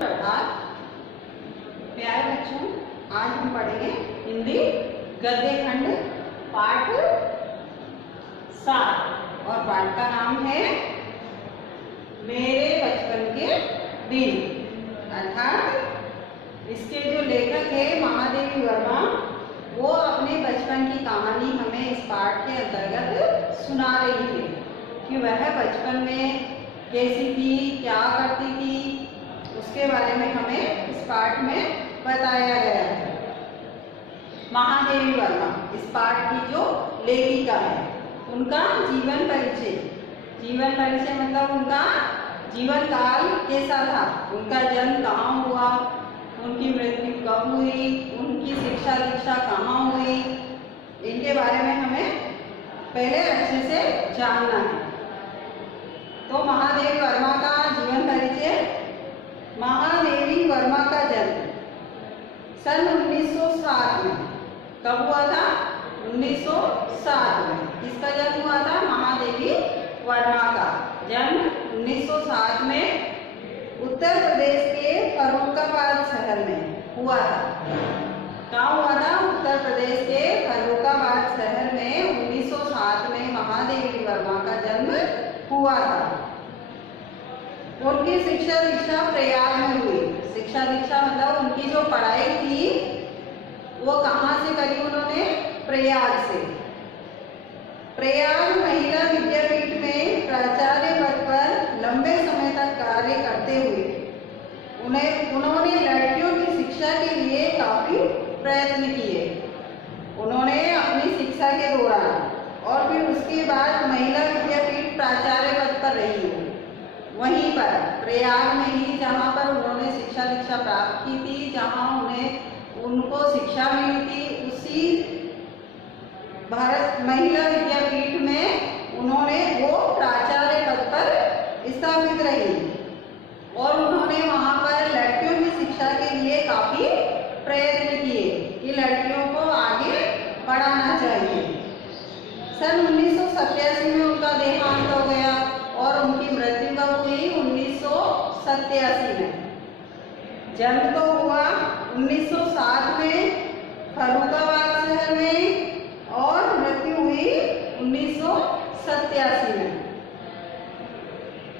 सुप्रभात प्यारे बच्चों, आज हम पढ़ेंगे हिंदी गद्य खंड पाठ 7 और पाठ का नाम है मेरे बचपन के दिन। अर्थात इसके जो लेखक है महादेवी वर्मा, वो अपने बचपन की कहानी हमें इस पाठ के अंतर्गत सुना रही है कि वह बचपन में कैसी थी, क्या करती थी, उसके बारे में हमें इस पाठ में बताया गया है। महादेवी वर्मा इस पाठ की जो लेखिका है, उनका जीवन परिचय मतलब उनका जीवन काल कैसा था, उनका जन्म कहाँ हुआ, उनकी मृत्यु कब हुई, उनकी शिक्षा दीक्षा कहाँ हुई, इनके बारे में हमें पहले अच्छे से जानना है। तो महादेवी वर्मा का जीवन परिचय। महादेवी वर्मा का जन्म सन 1907 में कब हुआ था? 1907 में किसका जन्म हुआ था? महादेवी वर्मा का जन्म 1907 में उत्तर प्रदेश के फर्रुखाबाद शहर में हुआ था। कहाँ हुआ था? उत्तर प्रदेश के फर्रुखाबाद शहर में 1907 में महादेवी वर्मा का जन्म हुआ था। उनकी शिक्षा दीक्षा प्रयाग में हुई। शिक्षा दीक्षा मतलब उनकी जो पढ़ाई थी वो कहाँ से करी उन्होंने? प्रयाग से। प्रयाग महिला विद्यापीठ में प्राचार्य पद पर लंबे समय तक कार्य करते हुए उन्होंने लड़कियों की शिक्षा के लिए काफी प्रयत्न किए। उन्होंने अपनी शिक्षा के दौरान और फिर उसके बाद महिला विद्यापीठ प्राचार्य पद पर रही। वहीं पर प्रयाग में ही जहाँ पर उन्होंने शिक्षा दीक्षा प्राप्त की थी, जहाँ उनको शिक्षा मिली थी, उसी भारत महिला विद्यापीठ में उन्होंने वो प्राचार्य पद पर स्थापित रही और उन्होंने वहाँ पर लड़कियों की शिक्षा के लिए काफी प्रयत्न किए कि लड़कियों को आगे बढ़ाना चाहिए। सन 1987 में उनका देहांत हो गया और उनकी मृत्यु कब हुई? 1987 में। जन्म तो हुआ 1907 में फर्रुखाबाद शहर में और मृत्यु हुई 1987 में।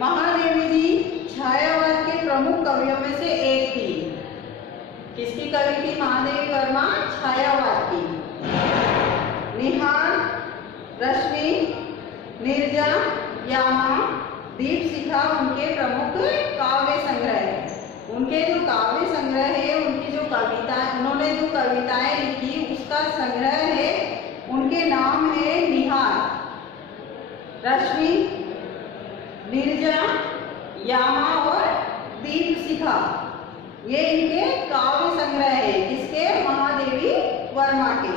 महादेवी जी छायावाद के प्रमुख कवियों में से एक थी। किसकी कवि थी महादेवी वर्मा? छायावाद की। निहार, रश्मि, नीरजा, यामा, दीपशिखा उनके प्रमुख काव्य संग्रह है। उनके जो काव्य संग्रह है, उनकी जो कविताएं, उन्होंने जो कविताएं लिखी उसका संग्रह है, उनके नाम है निहार, रश्मि, नीरजा, यामा और दीपशिखा। ये इनके काव्य संग्रह है। किसके? महादेवी वर्मा के।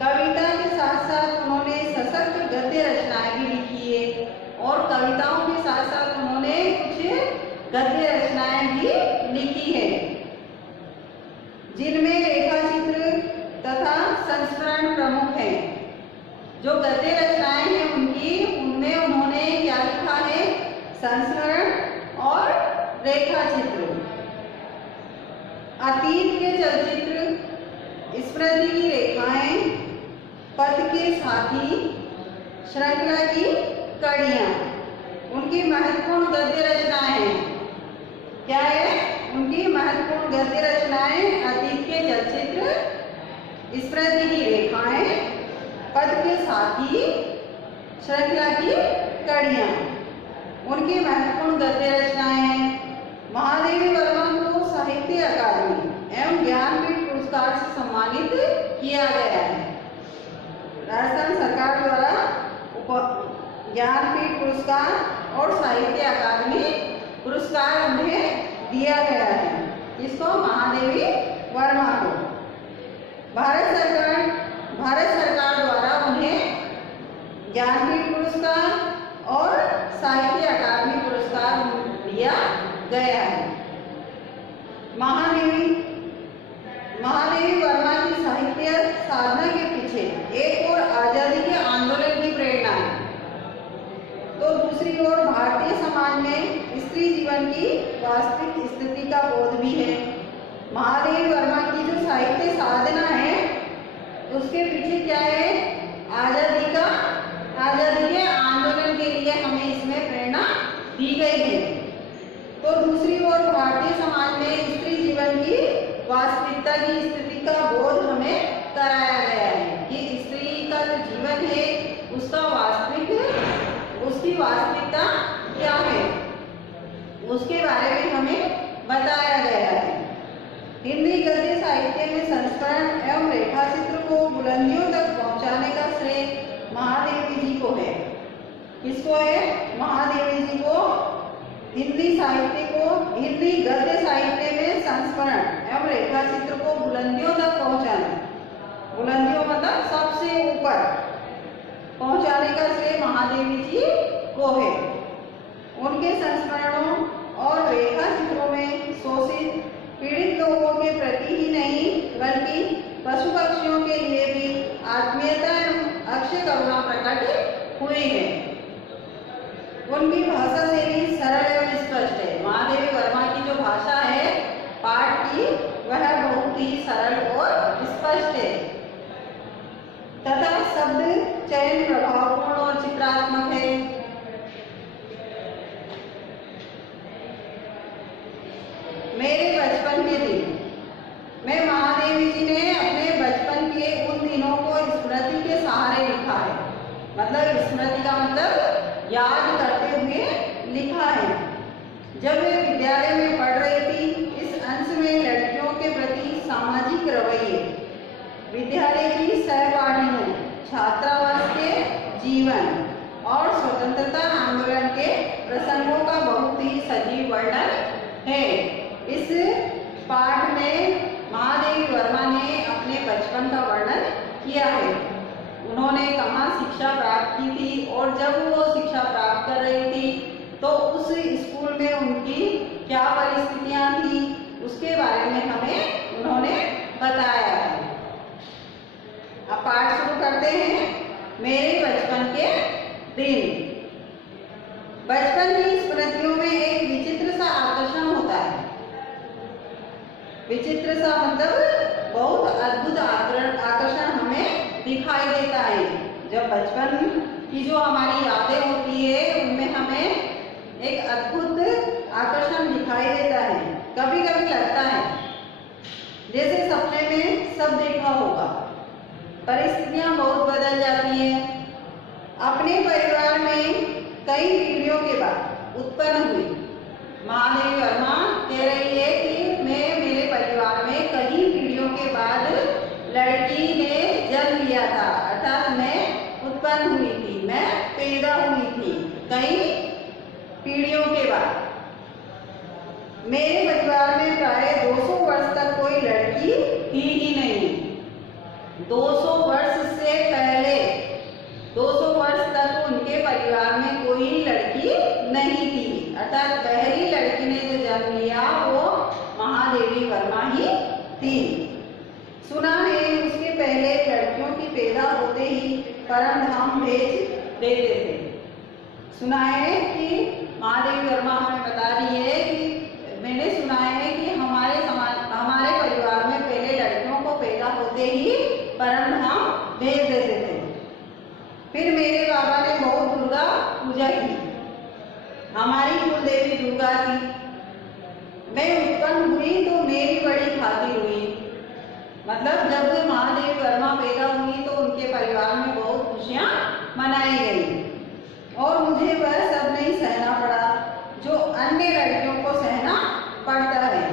कविता के साथ साथ उन्होंने सशक्त गद्य रचनाएं भी लिखी है और कविताओं के साथ साथ उन्होंने कुछ गद्य रचनाएं भी लिखी है, जिनमें रेखाचित्र तथा संस्मरण प्रमुख है। जो गद्य रचनाएं हैं उनमें उन्होंने क्या लिखा है? संस्मरण और रेखाचित्र। अतीत के चलचित्र, स्मृति की रेखाएं, पथ के साथी, श्रृंखला की कड़ियां उनकी महत्वपूर्ण गद्य रचनाएं हैं। क्या है उनकी महत्वपूर्ण गद्य रचनाएं? अतीत के चलचित्र, स्मृति की रेखाएं, पथ के साथी, श्रृंखला की कड़ियां उनकी महत्वपूर्ण गद्य रचनाएं हैं। महादेवी वर्मा को साहित्य अकादमी एवं ज्ञानपीठ पुरस्कार से सम्मानित किया गया है। राजस्थान सरकार द्वारा ज्ञानपीठ पुरस्कार और साहित्य अकादमी पुरस्कार उन्हें दिया गया है। इसको महादेवी वर्मा को भारत सरकार द्वारा उन्हें ज्ञानपीठ पुरस्कार और साहित्य अकादमी पुरस्कार दिया गया है। महादेवी वर्मा की साहित्य साधना के पीछे एक और आजादी के आंदोलन की प्रेरणा है, तो दूसरी दूसरी ओर भारतीय समाज में स्त्री जीवन की वास्तविक स्थिति का बोध भी है। महादेवी वर्मा की जो साहित्य साधना है उसके पीछे क्या है, आजादी के आंदोलन के लिए हमें इसमें प्रेरणा दी गई है। तो दूसरी ओर भारतीय समाज में स्त्री जीवन की वास्तविकता की स्थिति का बोध हमें कराया गया है कि स्त्री का जो जीवन है उसकी वास्तविकता क्या है, उसके बारे में हमें बताया गया है। हिंदी गद्य साहित्य में संस्करण एवं रेखाचित्र को बुलंदियों तक पहुंचाने का श्रेय महादेवी जी को है। किसको है? महादेवी जी को। हिंदी गद्य साहित्य में संस्करण एवं रेखाचित्र को बुलंदियों तक पहुंचाना, बुलंदियों मतलब सबसे ऊपर पहुंचाने का श्रेय महादेवी जी को है। उनके संस्मरणों और रेखाचित्रों में शोषित पीड़ित लोगों के प्रति ही नहीं बल्कि पशु पक्षियों के लिए भी आत्मीयता एवं अक्षय करुणा प्रकट हुई है। उनकी भाषा शैली सरल एवं स्पष्ट है। महादेवी वर्मा की जो भाषा है पाठ की वह बहुत ही सरल और स्पष्ट है तथा शब्द चयन प्रभावपूर्ण और चित्रात्मक है। मेरे बचपन के दिन में महादेवी जी ने अपने बचपन के उन दिनों को स्मृति के सहारे लिखा है। मतलब स्मृति का मतलब याद करते हुए लिखा है। जब वे विद्यालय में पढ़ रही थी, इस अंश में लड़कियों के प्रति सामाजिक रवैये, विद्यालय की सहपाठियों, छात्रावास के जीवन और स्वतंत्रता आंदोलन के प्रसंगों का बहुत ही सजीव वर्णन है। इस पाठ में महादेवी वर्मा ने अपने बचपन का वर्णन किया है। उन्होंने कहाँ शिक्षा प्राप्त की थी और जब वो शिक्षा प्राप्त कर रही थी तो उस स्कूल में उनकी क्या परिस्थितियां थी उसके बारे में हमें उन्होंने बताया है। अब पाठ शुरू करते हैं। मेरे बचपन के दिन। बचपन की स्मृतियों में एक विचित्र सा आकर्षण होता है। विचित्र सा मतलब बहुत अद्भुत आकर्षण हमें दिखाई देता है। जब बचपन की जो हमारी यादें होती है उनमें हमें एक अद्भुत आकर्षण दिखाई देता है। कभी कभी लगता है जैसे सपने में सब देखा होगा। परिस्थितियां बहुत बदल जाती हैं। अपने परिवार में कई पीढ़ियों के बाद उत्पन्न हुई। महादेवी वर्मा कह रही है कि मैं मेरे परिवार में कई पीढ़ियों के बाद लड़की ने जन्म लिया था, अर्थात मैं उत्पन्न हुई थी, मैं पैदा हुई थी कई पीढ़ियों के बाद। मेरे परिवार में प्राय 200 वर्ष तक कोई लड़की थी ही नहीं। 200 वर्ष से पहले 200 वर्ष तक उनके परिवार में कोई लड़की नहीं थी, अर्थात पहली लड़की ने जो जन्म लिया वो महादेवी वर्मा ही थी। सुना है उसके पहले लड़कियों की पैदा होते ही परम धाम भेज देते थे। सुना है कि महादेवी वर्मा हमें बता रही है कि मैंने सुना है कि हमारे परिवार में पहले लड़कियों को पैदा होते ही परम धाम भेज देते थे। फिर मेरे बाबा ने बहुत दुर्गा पूजा की। हमारी कुल देवी दुर्गा थी। मैं उत्पन्न हुई तो मेरी बड़ी खातिर हुई। मतलब जब महादेवी वर्मा पैदा हुई तो उनके परिवार में बहुत खुशियां मनाई गई और मुझे वह सब नहीं सहना पड़ा जो अन्य लड़कियों को सहना पड़ता है।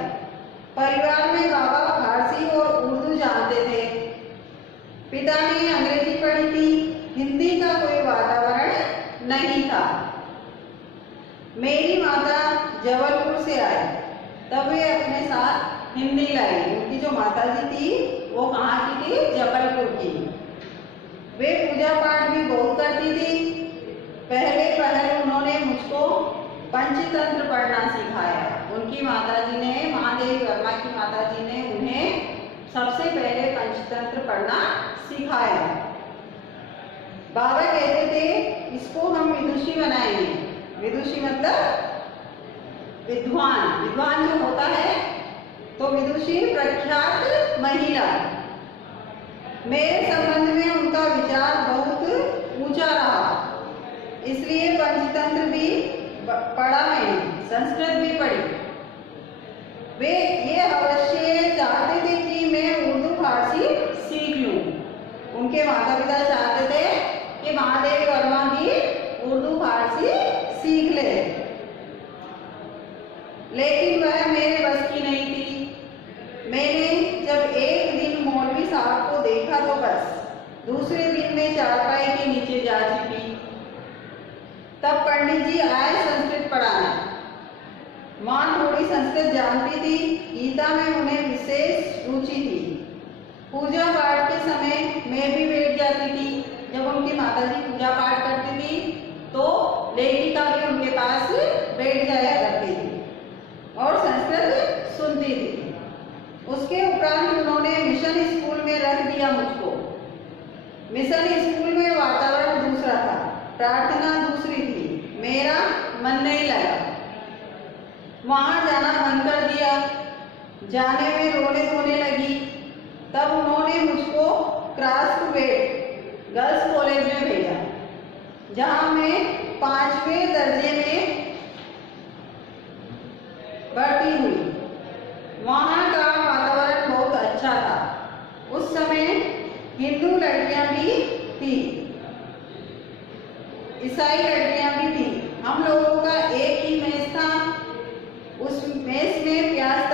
परिवार में बाबा फारसी और उर्दू जानते थे। पिता ने अंग्रेजी पढ़ी थी। हिंदी का कोई वातावरण नहीं था। मेरी माता जबलपुर से आई तब वे अपने साथ हिंदी लाई। उनकी जो माता जी थी वो कहाँ की थी? जबलपुर की। वे पूजा पाठ भी बहुत करती थी। पहले उन्होंने मुझको पंचतंत्र पढ़ना सिखाया। उनकी माताजी ने, महादेवी वर्मा की माताजी ने उन्हें सबसे पहले पंचतंत्र पढ़ना सिखाया। बाबा कहते थे इसको हम विदुषी बनाएंगे। विदुषी मतलब विद्वान, विद्वान जो होता है, तो विदुषी प्रख्यात महिला। मेरे संबंध में उनका विचार बहुत ऊंचा रहा, इसलिए पंचतंत्र भी पढ़ा मैंने, संस्कृत भी पढ़ी। वे ये अवश्य चाहते थे कि मैं उर्दू फारसी सीख लूं। उनके माता पिता चाहते थे कि महादेवी वर्मा भी उर्दू फारसी सीख ले, लेकिन वह मेरे बस की नहीं थी। मैंने जब एक दिन मौलवी साहब को देखा तो बस दूसरे दिन में चारपाई के नीचे जा छिपी। तब पंडित जी आए संस्कृत पढ़ाने। माँ थोड़ी संस्कृत जानती थी, गीता में उन्हें विशेष रुचि थी। पूजा पाठ के समय मैं भी बैठ जाती थी। जब उनकी माताजी पूजा पाठ करती थी तो लेखिका भी उनके पास बैठ जाया करती थी और संस्कृत सुनती थी। उसके उपरांत उन्होंने मिशन स्कूल में रख दिया मुझको। मिशन स्कूल में वातावरण दूसरा था, प्रार्थना दूसरी थी। मेरा मन नहीं लगा, वहां जाना बंद कर दिया। जाने में रोने धोने लगी। तब उन्होंने मुझको Crosthwaite girls college में भेजा, जहां मैं 5वें दर्जे में भर्ती हुई। वहां का वातावरण बहुत अच्छा था। उस समय हिंदू लड़कियां भी थी, ईसाई लड़कियां भी थी। हम लोगों का एक ही मेस था। उस मेस में प्याज